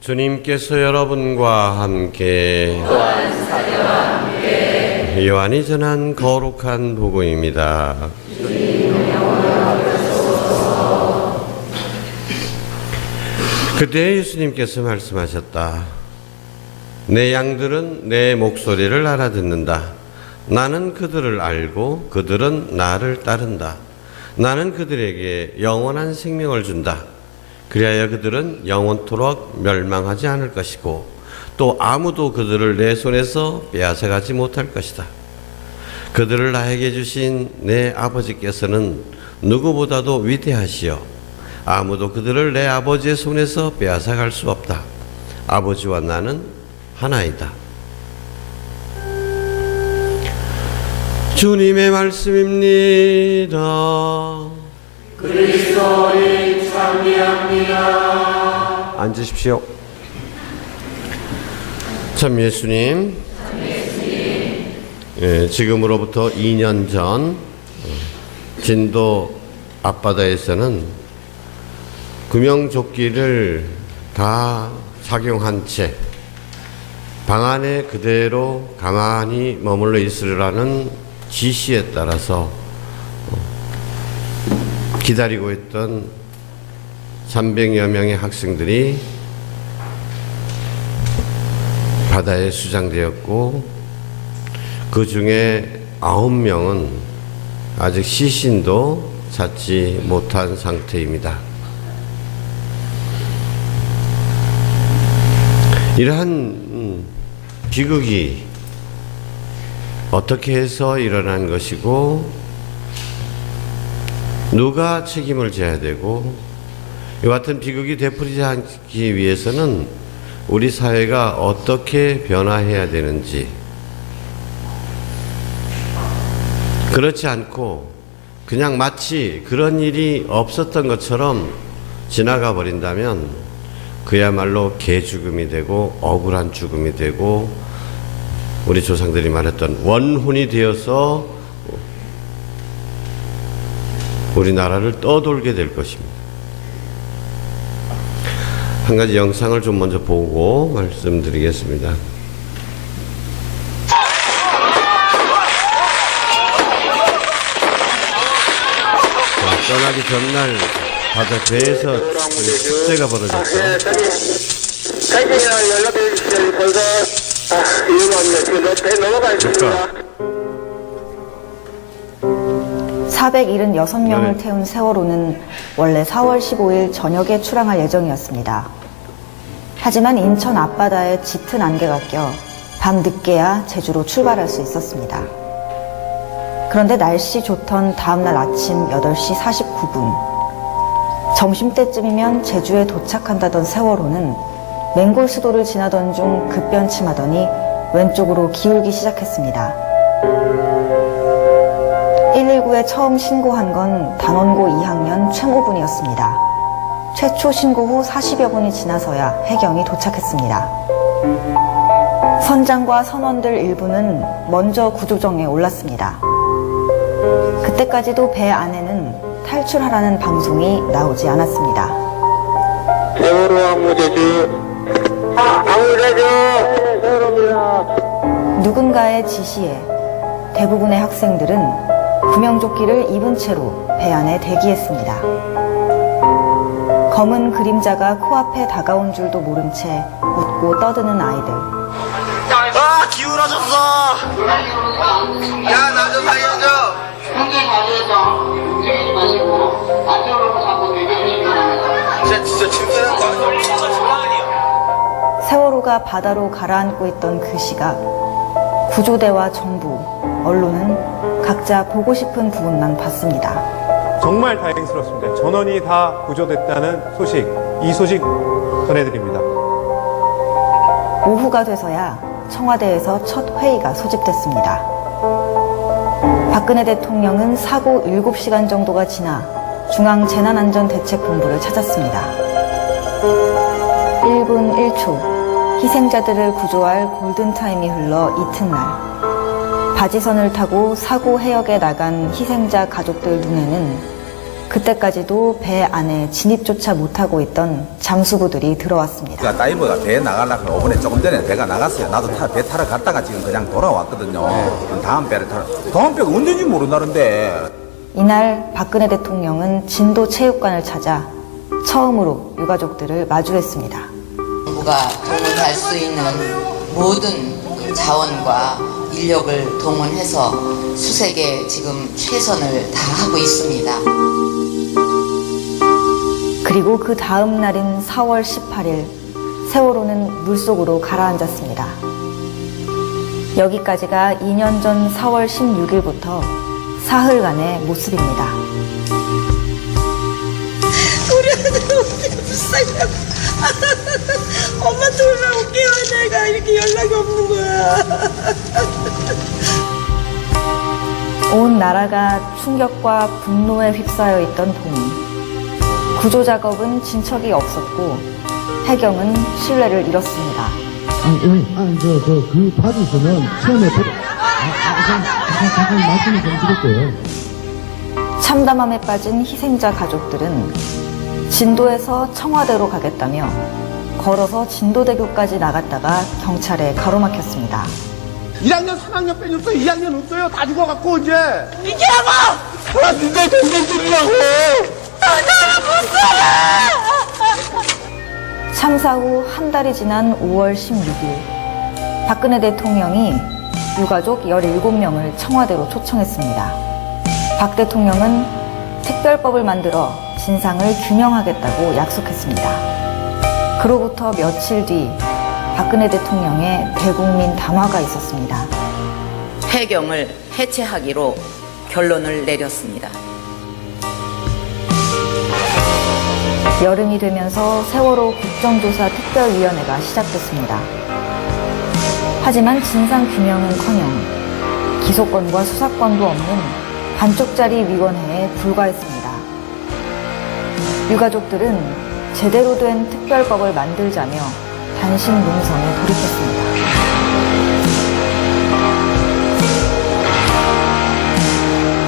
주님께서 여러분과 함께 또한 사제와 함께 요한이 전한 거룩한 복음입니다. 그때 예수님께서 말씀하셨다. 내 양들은 내 목소리를 알아듣는다. 나는 그들을 알고 그들은 나를 따른다. 나는 그들에게 영원한 생명을 준다. 그리하여 그들은 영원토록 멸망하지 않을 것이고 또 아무도 그들을 내 손에서 빼앗아가지 못할 것이다. 그들을 나에게 주신 내 아버지께서는 누구보다도 위대하시오. 아무도 그들을 내 아버지의 손에서 빼앗아갈 수 없다. 아버지와 나는 하나이다. 주님의 말씀입니다. 그리스도를 찬미합니다. 앉으십시오. 참 예수님, 지금으로부터 2년 전 진도 앞바다에서는 구명조끼를 다 착용한 채 방 안에 그대로 가만히 머물러 있으라는 지시에 따라서 기다리고 있던 300여 명의 학생들이 바다에 수장되었고 그 중에 9명은 아직 시신도 찾지 못한 상태입니다. 이러한 비극이 어떻게 해서 일어난 것이고 누가 책임을 져야 되고 이와 같은 비극이 되풀이지 않기 위해서는 우리 사회가 어떻게 변화해야 되는지, 그렇지 않고 그냥 마치 그런 일이 없었던 것처럼 지나가 버린다면 그야말로 개죽음이 되고 억울한 죽음이 되고 우리 조상들이 말했던 원혼이 되어서 우리나라를 떠돌게 될 것입니다. 한 가지 영상을 좀 먼저 보고 말씀드리겠습니다. 떠나기 전날 바다 배에서 축제가 벌어졌죠. 사이팅이나 연락해 주시면 벌써 위험합니다. 지금 배 넘어가 있습니다. 476명을 네. 태운 세월호는 원래 4월 15일 저녁에 출항할 예정이었습니다. 하지만 인천 앞바다에 짙은 안개가 껴 밤 늦게야 제주로 출발할 수 있었습니다. 그런데 날씨 좋던 다음날 아침 8시 49분 점심때쯤이면 제주에 도착한다던 세월호는 맹골 수도를 지나던 중 급변침하더니 왼쪽으로 기울기 시작했습니다. 119에 처음 신고한 건 단원고 2학년 최모분이었습니다. 최초 신고 후 40여 분이 지나서야 해경이 도착했습니다. 선장과 선원들 일부는 먼저 구조정에 올랐습니다. 그때까지도 배 안에는 탈출하라는 방송이 나오지 않았습니다. 세월호 항모제주 항모제주 세월호입니다. 누군가의 지시에 대부분의 학생들은 구명조끼를 입은 채로 배 안에 대기했습니다. 검은 그림자가 코앞에 다가온 줄도 모른 채 웃고 떠드는 아이들. 아 기울어졌어. 야 나 좀 살려줘. 현재 자리에서 움직이지 마시고 안전으로 잡고 대기해주시기 바랍니다. 진짜 짐 싸는 거 아니야? 세월호가 바다로 가라앉고 있던 그 시각, 구조대와 정부, 언론은 각자 보고 싶은 부분만 봤습니다. 정말 다행스럽습니다. 전원이 다 구조됐다는 소식, 이 소식 전해드립니다. 오후가 돼서야 청와대에서 첫 회의가 소집됐습니다. 박근혜 대통령은 사고 7시간 정도가 지나 중앙재난안전대책본부를 찾았습니다. 1분 1초 희생자들을 구조할 골든타임이 흘러 이튿날 바지선을 타고 사고 해역에 나간 희생자 가족들 눈에는 그때까지도 배 안에 진입조차 못하고 있던 잠수부들이 들어왔습니다. 그러니까 다이버가 배에 나가려고 5분에 조금 전에 배가 나갔어요. 나도 배 타러 갔다가 지금 그냥 돌아왔거든요. 그럼 다음 배를 타러. 다음 배가 언제인지 모른다는데. 이날 박근혜 대통령은 진도 체육관을 찾아 처음으로 유가족들을 마주했습니다. 정부가 동원할 수 있는 모든 자원과 인력을 동원해서 수색에 지금 최선을 다하고 있습니다. 그리고 그 다음 날인 4월 18일 세월호는 물속으로 가라앉았습니다. 여기까지가 2년 전 4월 16일부터 사흘간의 모습입니다. 우리 아들 어떻게 불쌍하고 엄마한테 올라올게요. 내가 이렇게 연락이 없는 거야. 온 나라가 충격과 분노에 휩싸여 있던 봄. 구조 작업은 진척이 없었고 해경은 신뢰를 잃었습니다. 그 받으시면 처음에 잠깐 말씀을 좀 드릴게요. 참담함에 빠진 희생자 가족들은 진도에서 청와대로 가겠다며 걸어서 진도대교까지 나갔다가 경찰에 가로막혔습니다. 1학년, 3학년 빼줬어요. 2학년 없어요. 다 죽어갖고 이제. 이게 뭐? 아, 진짜 동생들이라고. 참사 후 한 달이 지난 5월 16일 박근혜 대통령이 유가족 17명을 청와대로 초청했습니다. 박 대통령은 특별법을 만들어 진상을 규명하겠다고 약속했습니다. 그로부터 며칠 뒤 박근혜 대통령의 대국민 담화가 있었습니다. 해경을 해체하기로 결론을 내렸습니다. 여름이 되면서 세월호 국정조사 특별위원회가 시작됐습니다. 하지만 진상규명은커녕 기소권과 수사권도 없는 반쪽짜리 위원회에 불과했습니다. 유가족들은 제대로 된 특별법을 만들자며 단식 농성에 돌입했습니다.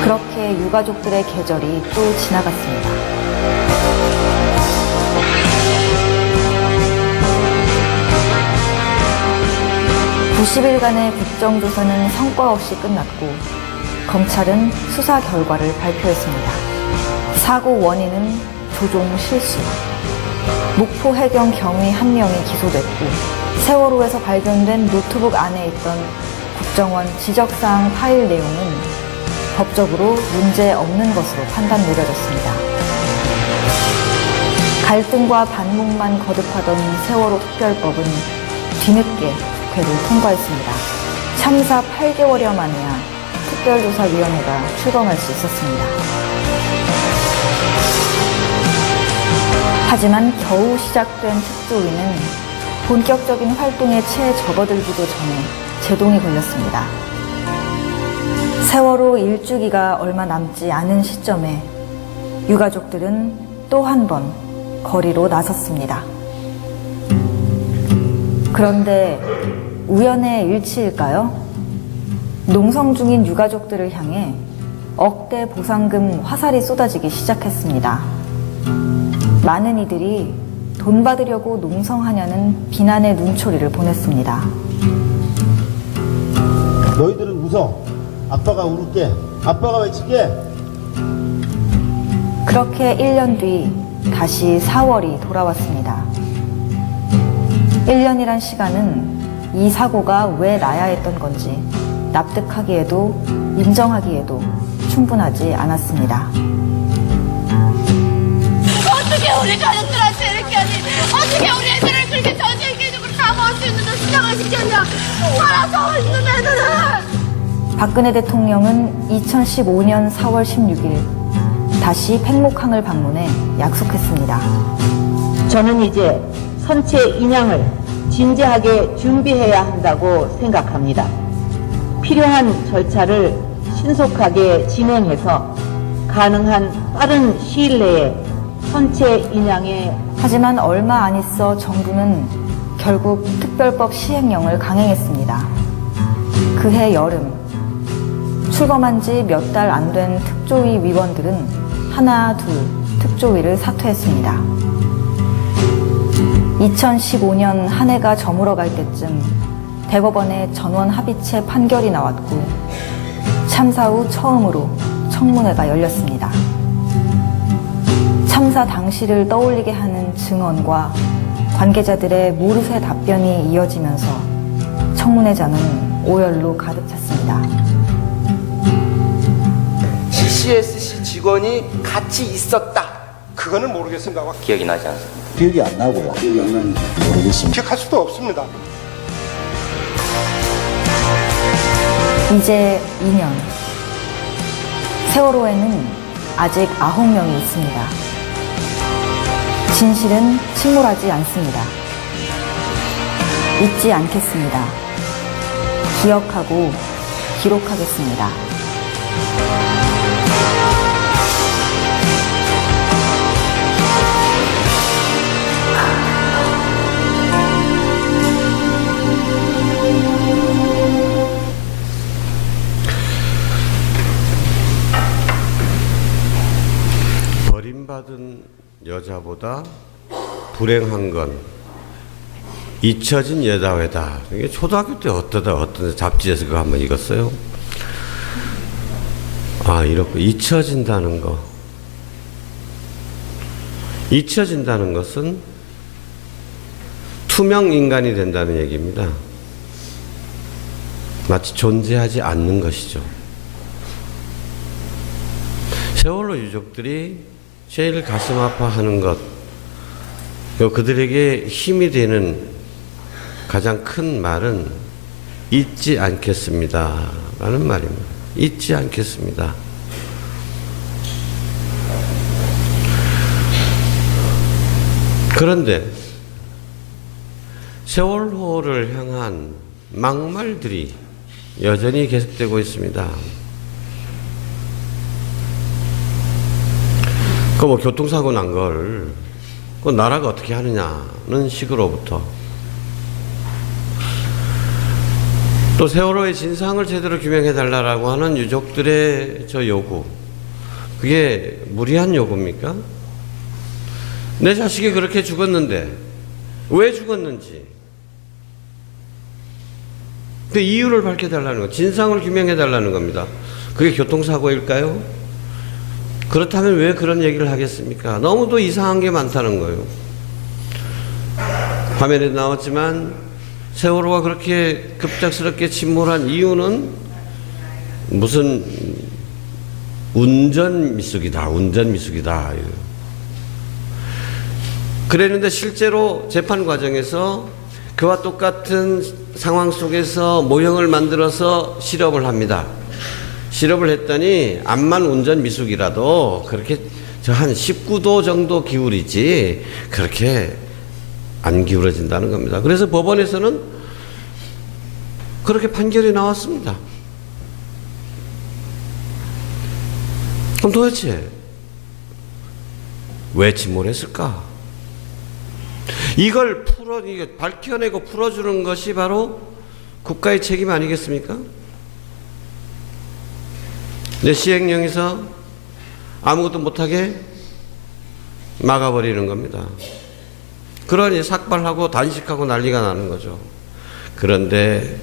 그렇게 유가족들의 계절이 또 지나갔습니다. (90일간의) 국정조사는 성과 없이 끝났고 검찰은 수사 결과를 발표했습니다. 사고 원인은 조종 실수. 목포 해경 경위 1명이 기소됐고 세월호에서 발견된 노트북 안에 있던 국정원 지적사항 파일 내용은 법적으로 문제 없는 것으로 판단 내려졌습니다. 갈등과 반목만 거듭하던 세월호 특별법은 뒤늦게 국회를 통과했습니다. 참사 8개월여 만에야 특별조사위원회가 출범할 수 있었습니다. 하지만 겨우 시작된 특조위는 본격적인 활동에 채 접어들기도 전에 제동이 걸렸습니다. 세월호 일주기가 얼마 남지 않은 시점에 유가족들은 또 한 번 거리로 나섰습니다. 그런데 우연의 일치일까요? 농성 중인 유가족들을 향해 억대 보상금 화살이 쏟아지기 시작했습니다. 많은 이들이 돈 받으려고 농성하냐는 비난의 눈초리를 보냈습니다. 너희들은 웃어. 아빠가 울게. 아빠가 외칠게. 그렇게 1년 뒤 다시 4월이 돌아왔습니다. 1년이란 시간은 이 사고가 왜 나야 했던 건지 납득하기에도 인정하기에도 충분하지 않았습니다. 어떻게 우리 가족들한테 이렇게 하니? 어떻게 우리 애들을 그렇게 전 세계적으로 다 먹을 수 있는데 수장을 시켰냐? 알아서 있는 애들은! 박근혜 대통령은 2015년 4월 16일 다시 팽목항을 방문해 약속했습니다. 저는 이제 선체 인양을 진지하게 준비해야 한다고 생각합니다. 필요한 절차를 신속하게 진행해서 가능한 빠른 시일 내에 선체 인양에 하지만 얼마 안 있어 정부는 결국 특별법 시행령을 강행했습니다. 그해 여름 출범한 지 몇 달 안 된 특조위 위원들은 하나, 둘 특조위를 사퇴했습니다. 2015년 한 해가 저물어갈 때쯤 대법원의 전원 합의체 판결이 나왔고 참사 후 처음으로 청문회가 열렸습니다. 참사 당시를 떠올리게 하는 증언과 관계자들의 모르쇠 답변이 이어지면서 청문회장은 오열로 가득 찼습니다. CCSC 직원이 같이 있었다. 그거는 모르겠습니다. 기억이 나지 않습니다. 기억이 안 나고요. 모르겠습니다. 기억할 수도 없습니다. 이제 2년. 세월호에는 아직 9명이 있습니다. 진실은 침몰하지 않습니다. 잊지 않겠습니다. 기억하고 기록하겠습니다. 버림받은 여자보다 불행한 건 잊혀진 여자외다. 이게 초등학교 때 어떤 잡지에서 그거 한번 읽었어요. 아, 이렇고 잊혀진다는 거. 잊혀진다는 것은 투명 인간이 된다는 얘기입니다. 마치 존재하지 않는 것이죠. 세월호 유족들이 제일 가슴 아파하는 것, 그들에게 힘이 되는 가장 큰 말은 잊지 않겠습니다 라는 말입니다. 잊지 않겠습니다. 그런데 세월호를 향한 막말들이 여전히 계속되고 있습니다. 그 뭐 교통사고 난 걸 그 나라가 어떻게 하느냐는 식으로부터 또 세월호의 진상을 제대로 규명해 달라고 하는 유족들의 저 요구, 그게 무리한 요구입니까? 내 자식이 그렇게 죽었는데 왜 죽었는지 그 이유를 밝혀달라는 거, 진상을 규명해달라는 겁니다. 그게 교통사고일까요? 그렇다면 왜 그런 얘기를 하겠습니까? 너무도 이상한 게 많다는 거예요. 화면에 나왔지만 세월호가 그렇게 급작스럽게 침몰한 이유는 무슨 운전 미숙이다. 그랬는데 실제로 재판 과정에서 그와 똑같은 상황 속에서 모형을 만들어서 실험을 합니다. 실험을 했더니 암만 운전 미숙이라도 그렇게 저 한 19도 정도 기울이지 그렇게 안 기울어진다는 겁니다. 그래서 법원에서는 그렇게 판결이 나왔습니다. 그럼 도대체 왜 침몰했을까? 이걸 밝혀내고 풀어주는 것이 바로 국가의 책임 아니겠습니까? 내 시행령에서 아무것도 못하게 막아버리는 겁니다. 그러니 삭발하고 단식하고 난리가 나는 거죠. 그런데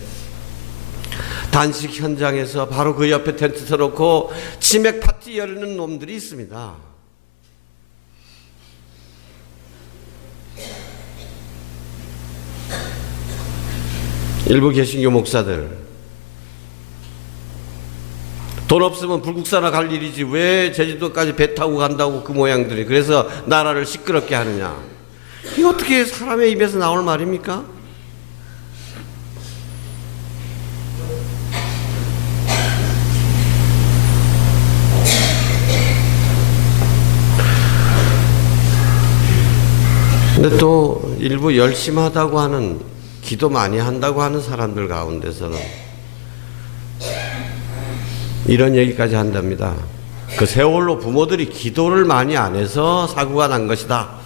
단식 현장에서 바로 그 옆에 텐트 쳐놓고 치맥 파티 열는 놈들이 있습니다. 일부 개신교 목사들, 돈 없으면 불국사나 갈 일이지 왜 제주도까지 배 타고 간다고 그 모양들이. 그래서 나라를 시끄럽게 하느냐. 이게 어떻게 사람의 입에서 나올 말입니까? 근데 또 일부 열심하다고 하는, 기도 많이 한다고 하는 사람들 가운데서는 이런 얘기까지 한답니다. 그 세월호 부모들이 기도를 많이 안 해서 사고가 난 것이다.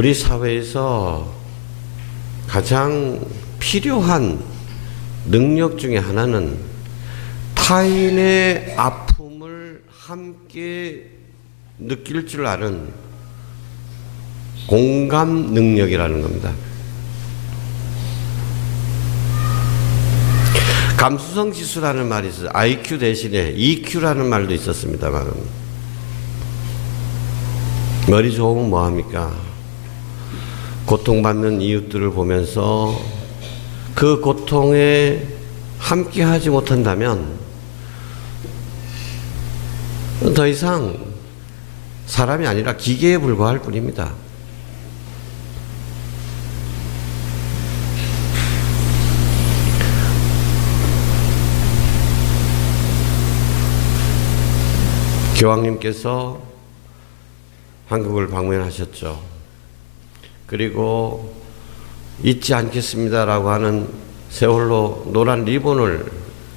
우리 사회에서 가장 필요한 능력 중에 하나는 타인의 아픔을 함께 느낄 줄 아는 공감 능력이라는 겁니다. 감수성 지수라는 말이 있어요. IQ 대신에 EQ라는 말도 있었습니다만, 머리 좋으면 뭐합니까? 고통받는 이웃들을 보면서 그 고통에 함께하지 못한다면 더 이상 사람이 아니라 기계에 불과할 뿐입니다. 교황님께서 한국을 방문하셨죠. 그리고 잊지 않겠습니다라고 하는 세월호 노란 리본을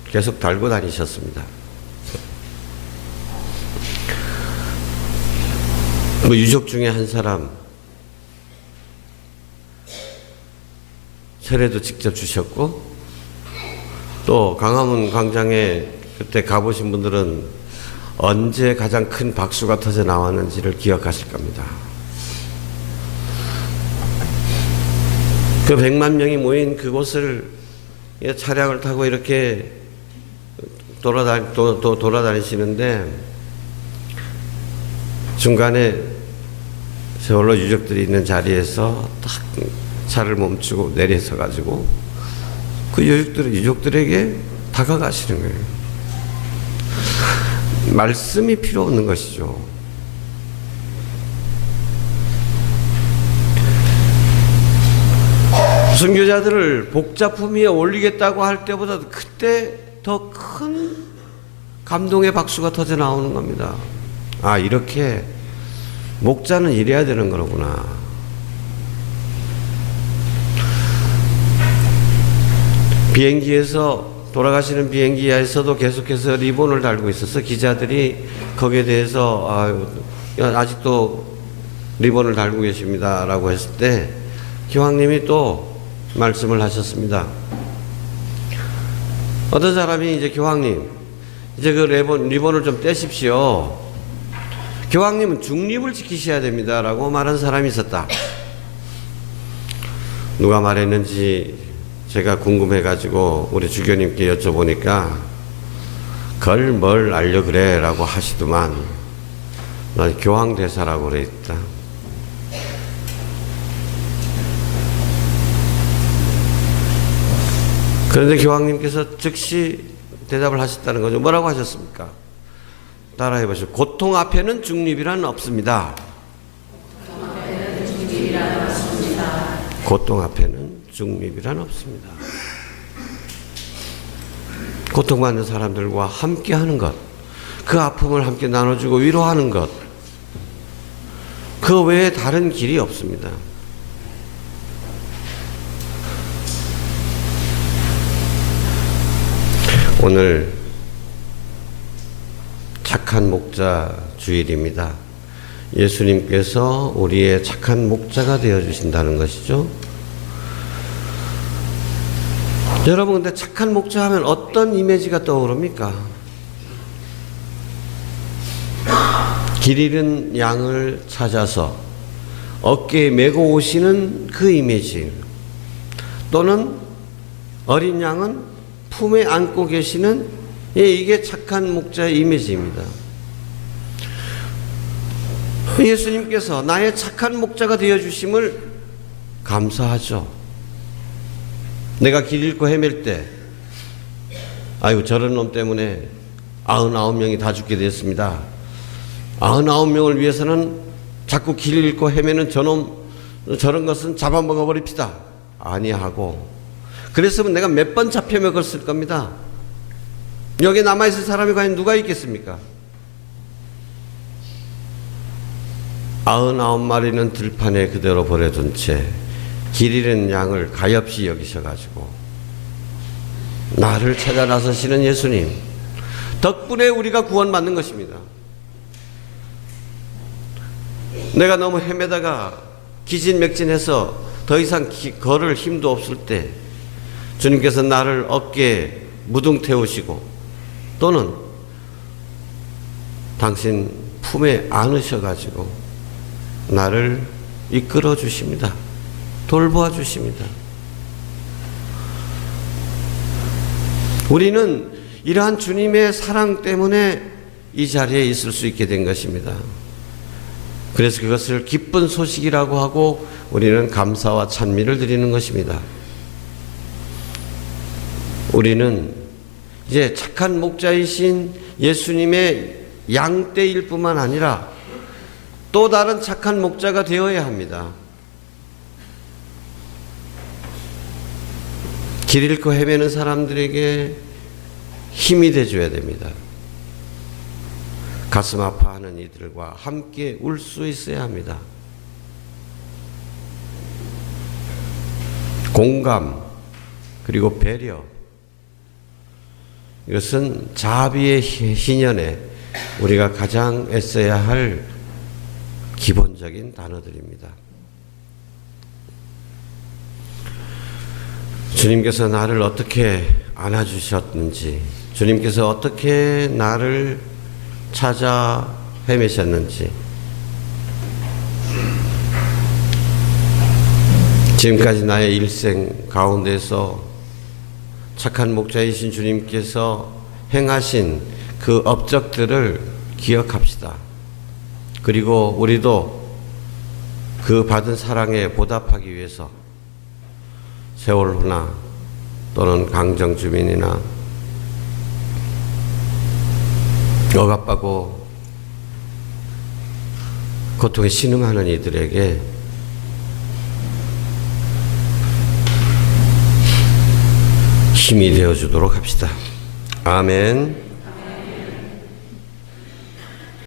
계속 달고 다니셨습니다. 뭐 유족 중에 한 사람 세례도 직접 주셨고, 또 광화문 광장에 그때 가보신 분들은 언제 가장 큰 박수가 터져 나왔는지를 기억하실 겁니다. 그 100만 명이 모인 그곳을 차량을 타고 이렇게 돌아다니시는데, 중간에 세월호 유족들이 있는 자리에서 딱 차를 멈추고 내려서 가지고 그 유족들에게 다가가시는 거예요. 말씀이 필요 없는 것이죠. 선교자들을 복자품 위에 올리겠다고 할 때보다 그때 더 큰 감동의 박수가 터져 나오는 겁니다. 아, 이렇게 목자는 이래야 되는 거구나. 비행기에서 돌아가시는 비행기에서도 계속해서 리본을 달고 있어서 기자들이 거기에 대해서 아직도 리본을 달고 계십니다 라고 했을 때 교황님이 또 말씀을 하셨습니다. 어떤 사람이 이제 교황님, 이제 그 리본을 좀 떼십시오. 교황님은 중립을 지키셔야 됩니다 라고 말한 사람이 있었다. 누가 말했는지 제가 궁금해가지고 우리 주교님께 여쭤보니까 걸 뭘 알려 그래 라고 하시더만, 난 교황대사라고 그래 있다. 그런데 교황님께서 즉시 대답을 하셨다는 거죠. 뭐라고 하셨습니까? 따라해 보시죠. 고통 앞에는 중립이란 없습니다. 고통 앞에는 중립이란 없습니다. 고통받는 사람들과 함께 하는 것, 그 아픔을 함께 나눠주고 위로하는 것, 그 외에 다른 길이 없습니다. 오늘 착한 목자 주일입니다. 예수님께서 우리의 착한 목자가 되어주신다는 것이죠. 여러분, 근데 착한 목자 하면 어떤 이미지가 떠오릅니까? 길 잃은 양을 찾아서 어깨에 메고 오시는 그 이미지, 또는 어린 양은 품에 안고 계시는, 이게 착한 목자의 이미지입니다. 예수님께서 나의 착한 목자가 되어주심을 감사하죠. 내가 길 잃고 헤맬 때, 아이고 저런 놈 때문에 99명이 다 죽게 됐습니다. 99명을 위해서는 자꾸 길 잃고 헤매는 저런 것은 잡아먹어버립시다. 아니하고, 그랬으면 내가 몇 번 잡혀 먹었을 겁니다. 여기 남아있을 사람이 과연 누가 있겠습니까? 99마리는 들판에 그대로 버려둔 채 길 잃은 양을 가엾이 여기셔가지고 나를 찾아 나서시는 예수님 덕분에 우리가 구원받는 것입니다. 내가 너무 헤매다가 기진맥진해서 더 이상 걸을 힘도 없을 때 주님께서 나를 어깨에 무등 태우시고 또는 당신 품에 안으셔가지고 나를 이끌어 주십니다. 돌보아 주십니다. 우리는 이러한 주님의 사랑 때문에 이 자리에 있을 수 있게 된 것입니다. 그래서 그것을 기쁜 소식이라고 하고 우리는 감사와 찬미를 드리는 것입니다. 우리는 이제 착한 목자이신 예수님의 양떼일 뿐만 아니라 또 다른 착한 목자가 되어야 합니다. 길 잃고 헤매는 사람들에게 힘이 되어줘야 됩니다. 가슴 아파하는 이들과 함께 울 수 있어야 합니다. 공감 그리고 배려, 이것은 자비의 희년에 우리가 가장 애써야 할 기본적인 단어들입니다. 주님께서 나를 어떻게 안아주셨는지, 주님께서 어떻게 나를 찾아 헤매셨는지, 지금까지 나의 일생 가운데서 착한 목자이신 주님께서 행하신 그 업적들을 기억합시다. 그리고 우리도 그 받은 사랑에 보답하기 위해서 세월호나 또는 강정 주민이나 억압하고 고통에 신음하는 이들에게 힘이 되어주도록 합시다. 아멘.